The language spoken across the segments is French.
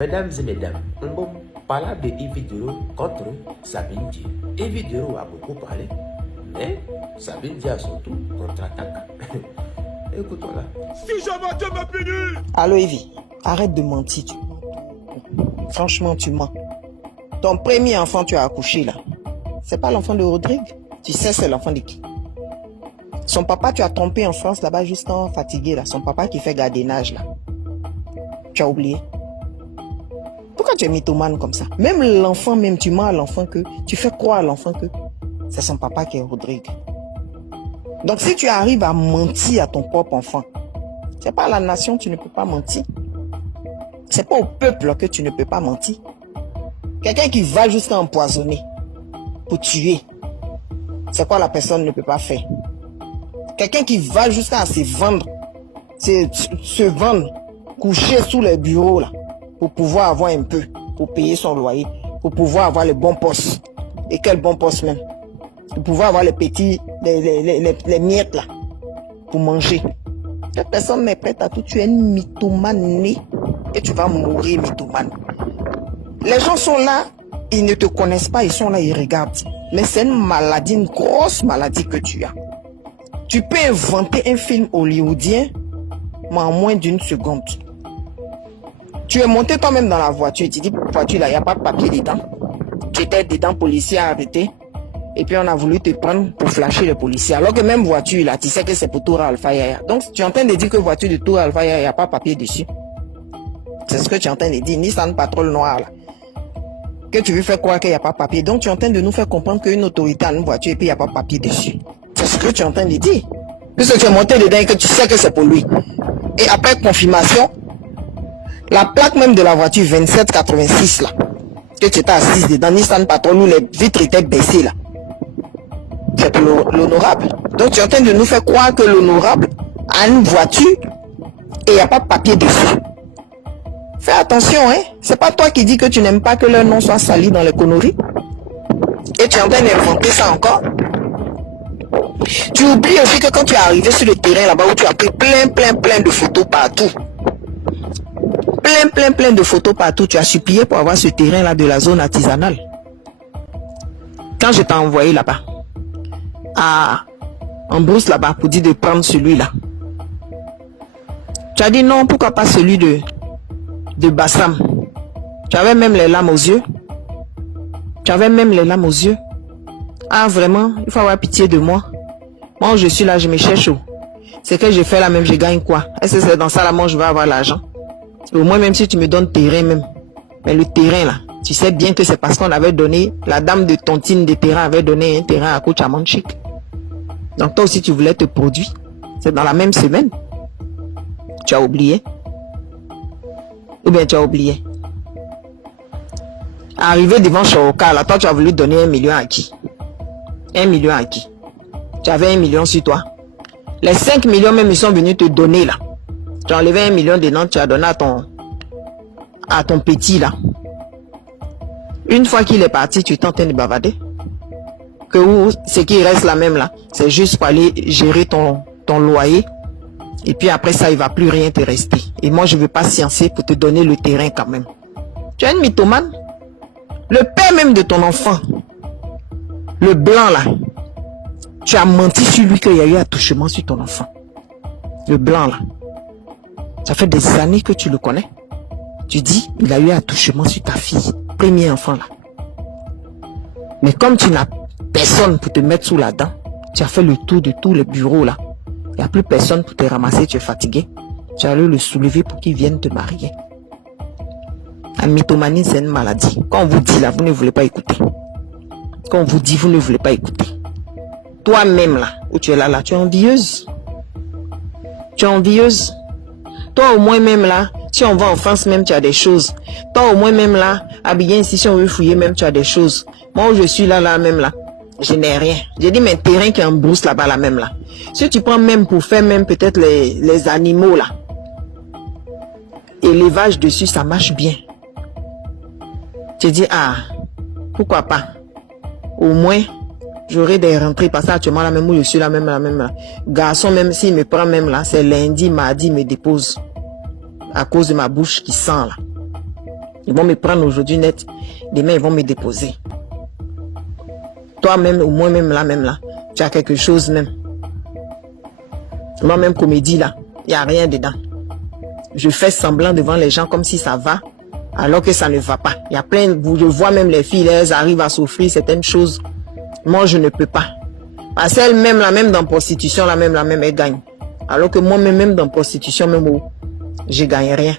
Mesdames et mesdames, on parle de Yves Duro contre Sabine Dié. Yves Duro a beaucoup parlé, mais Sabine Dié a son tour contre-attaque. Écoutons-la. Si jamais Dieu me punit. Allô Evie, arrête de mentir. Franchement, tu mens. Ton premier enfant, tu as accouché là. C'est pas l'enfant de Rodrigue. Tu sais, c'est l'enfant de qui? Son papa, tu as trompé en France là-bas, juste en fatigué là. Son papa qui fait gardiennage là. Tu as oublié. Pourquoi tu es mythomane comme ça? Même l'enfant, même tu mens à l'enfant que, tu fais croire à l'enfant que c'est son papa qui est Rodrigue. Donc si tu arrives à mentir à ton propre enfant, c'est pas à la nation tu ne peux pas mentir. C'est pas au peuple que tu ne peux pas mentir. Quelqu'un qui va jusqu'à empoisonner pour tuer, c'est quoi la personne ne peut pas faire? Quelqu'un qui va jusqu'à se vendre, se vendre, coucher sous les bureaux là, pour pouvoir avoir un peu, pour payer son loyer, pour pouvoir avoir le bon poste. Et quel bon poste même? Pour pouvoir avoir les petits, les miettes là, pour manger. Cette personne n'est prête à tout. Tu es une mythomane née et tu vas mourir mythomane. Les gens sont là, ils ne te connaissent pas, ils sont là, ils regardent. Mais c'est une maladie, une grosse maladie que tu as. Tu peux inventer un film hollywoodien, mais en moins d'une seconde. Tu es monté toi-même dans la voiture, tu dis, voiture là, il n'y a pas de papier dedans. Tu étais dedans, policier a arrêté. Et puis on a voulu te prendre pour flasher les policiers. Alors que même voiture là, tu sais que c'est pour Tour Alpha Yaya. Donc tu es en train de dire que voiture de Tour Alpha Yaya, il n'y a pas de papier dessus. C'est ce que tu es en train de dire. Nissan Patrol noir là. Que tu veux faire croire qu'il n'y a pas de papier. Donc tu es en train de nous faire comprendre qu'une autorité a une voiture et puis il n'y a pas de papier dessus. C'est ce que tu es en train de dire. Puisque tu es monté dedans et que tu sais que c'est pour lui. Et après confirmation, la plaque même de la voiture 2786 là, que tu étais assise dedans, Nissan Patrol où les vitres étaient baissées là. C'est pour l'honorable. Donc tu es en train de nous faire croire que l'honorable a une voiture et il n'y a pas de papier dessus. Fais attention, hein. C'est pas toi qui dis que tu n'aimes pas que leur nom soit sali dans les conneries. Et tu es en train d'inventer ça encore. Tu oublies aussi que quand tu es arrivé sur le terrain là-bas où tu as pris plein de photos partout. Plein de photos partout. Tu as supplié pour avoir ce terrain là de la zone artisanale. Quand je t'ai envoyé là-bas, en brousse là-bas pour dire de prendre celui-là. Tu as dit non, pourquoi pas celui de Bassam. Tu avais même les larmes aux yeux. Tu avais même les larmes aux yeux. Ah vraiment, il faut avoir pitié de moi. Moi je suis là, je me cherche où. C'est que je fais là même, je gagne quoi? Est-ce que c'est dans ça là, moi je vais avoir l'argent? Au moins même si tu me donnes terrain même. Mais le terrain là, tu sais bien que c'est parce qu'on avait donné, la dame de Tontine de terrain avait donné un terrain à Coach Amanchik. Donc toi aussi tu voulais te produire. C'est dans la même semaine. Tu as oublié. Ou bien tu as oublié. Arrivé devant Choroka, là, toi tu as voulu donner 1 million à qui? 1 million à qui? Tu avais 1 million sur toi. Les 5 millions même ils sont venus te donner là. Tu as enlevé 1 million dedans, tu as donné à ton petit là. Une fois qu'il est parti, tu es en train de bavarder. Que ce qui reste là même là, c'est juste pour aller gérer ton loyer. Et puis après ça, il va plus rien te rester. Et moi, je ne veux pas sciencer pour te donner le terrain quand même. Tu es une mythomane. Le père même de ton enfant, le blanc là, tu as menti sur lui qu'il y a eu attouchement sur ton enfant. Le blanc là. Ça fait des années que tu le connais. Tu dis, il a eu attouchement sur ta fille. Premier enfant là. Mais comme tu n'as personne pour te mettre sous la dent, tu as fait le tour de tous les bureaux là. Il n'y a plus personne pour te ramasser, tu es fatigué. Tu as allé le soulever pour qu'il vienne te marier. La mythomanie, c'est une maladie. Quand on vous dit là, vous ne voulez pas écouter. Quand on vous dit, vous ne voulez pas écouter. Toi-même là, où tu es là, tu es envieuse. Tu es envieuse. Toi au moins même là, si on va en France même, tu as des choses. Toi au moins même là, habillé ici, si on veut fouiller même, tu as des choses. Moi où je suis là même là, je n'ai rien. J'ai dit, mais terrain qui est en brousse là-bas là même là. Si tu prends même pour faire même peut-être les animaux là, élevage dessus, ça marche bien. Tu dis, ah, pourquoi pas? Au moins, j'aurai des rentrées parce que actuellement là même où je suis là même là. Garçon même s'il me prend même là, c'est lundi, mardi, il me dépose. À cause de ma bouche qui sent là. Ils vont me prendre aujourd'hui net. Demain, ils vont me déposer. Toi-même, ou moi-même là, tu as quelque chose même. Moi-même, comédie là, il n'y a rien dedans. Je fais semblant devant les gens comme si ça va, alors que ça ne va pas. Il y a plein, je vois même les filles, elles arrivent à souffrir certaines choses. Moi, je ne peux pas. Parce qu'elles-mêmes, la même dans prostitution, la même, elles gagnent. Alors que moi-même, même dans prostitution, même où je gagne rien.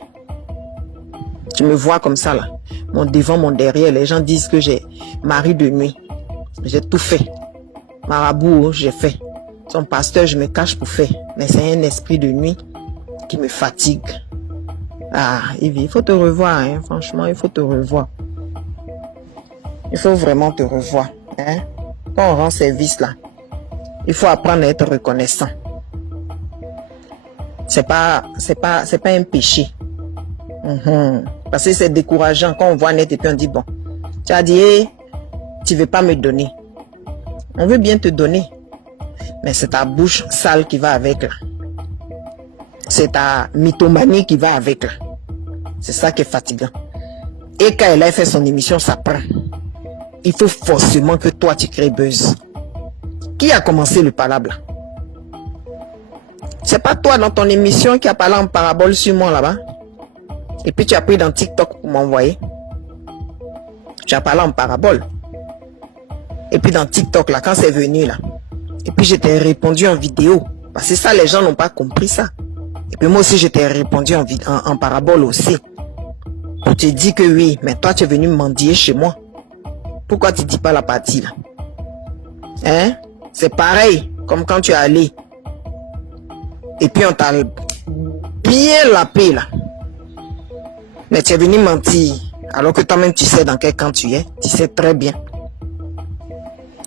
Tu me vois comme ça là. Mon devant, mon derrière, les gens disent que j'ai mari de nuit. J'ai tout fait. Marabout, j'ai fait. Son pasteur, je me cache pour faire. Mais c'est un esprit de nuit qui me fatigue. Ah, Yves, il faut te revoir, hein. Franchement, il faut te revoir. Il faut vraiment te revoir, hein. Quand on rend service là, il faut apprendre à être reconnaissant. C'est pas un péché. Parce que c'est décourageant quand on voit net et puis on dit bon, tu as dit, hey, tu veux pas me donner. On veut bien te donner, mais c'est ta bouche sale qui va avec là. C'est ta mythomanie qui va avec là. C'est ça qui est fatigant. Et quand elle a fait son émission, ça prend. Il faut forcément que toi tu crées buzz. Qui a commencé le palabre là? C'est pas toi dans ton émission qui a parlé en parabole sur moi là-bas? Et puis tu as pris dans TikTok pour m'envoyer. Tu as parlé en parabole. Et puis dans TikTok là, quand c'est venu là, et puis je t'ai répondu en vidéo. Parce que ça, les gens n'ont pas compris ça. Et puis moi aussi, je t'ai répondu en parabole aussi. Pour te dire que oui, mais toi tu es venu mendier chez moi. Pourquoi tu dis pas la partie là? Hein? C'est pareil, comme quand tu es allé. Et puis on t'a bien lapé là. Mais tu es venu mentir. Alors que toi-même tu sais dans quel camp tu es. Tu sais très bien.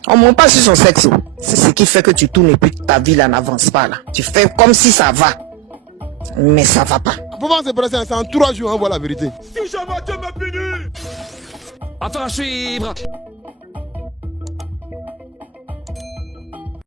On ne monte pas sur son sexe. C'est ce qui fait que tu tournes et puis ta vie là n'avance pas là. Tu fais comme si ça va. Mais ça va pas. Pourquoi c'est pressé? C'est en 3 jours, on voit la vérité. Si jamais Dieu me punit. Affaire à suivre.